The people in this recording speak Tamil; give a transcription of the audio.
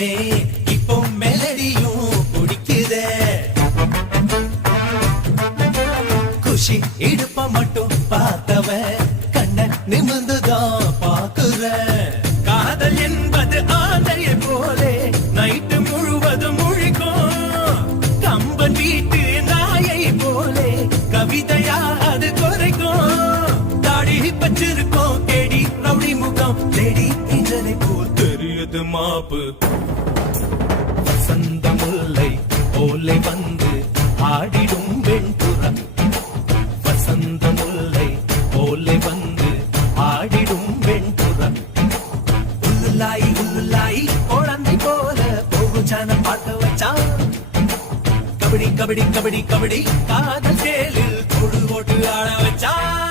பொண்ணே இப்போ மெலடியும் பிடிக்குதே குஷி இடுப்ப மட்டும் பார்த்தவ கண்ண நிமிர்ந்துதான் பாக்குற காதல் என்பது ஆந்தையை போலே நைட்டு முழுவதும் முழிக்கும் கம்பன் வீட்டு நாயை போலே கவிதையா அது குறைக்கும் தாடி பச்சிருக்கோம் கேடி ரவுடி முகம் தேடி இன்றனை போல் தெரியுது மாப்பு வசந்த முல்லை போலே வந்து ஆடிடும் வெண்புறம் வசந்த முல்லை போலே வந்து ஆடிடும் வெண்புறம் உள்ளாய் குழந்தை போல போகும் ஜானம் பாட்ட வச்சான் கபடி கபடி கபடி கபடி காதல் சேலில் தொடு ஓட்டு ஆட வச்சான்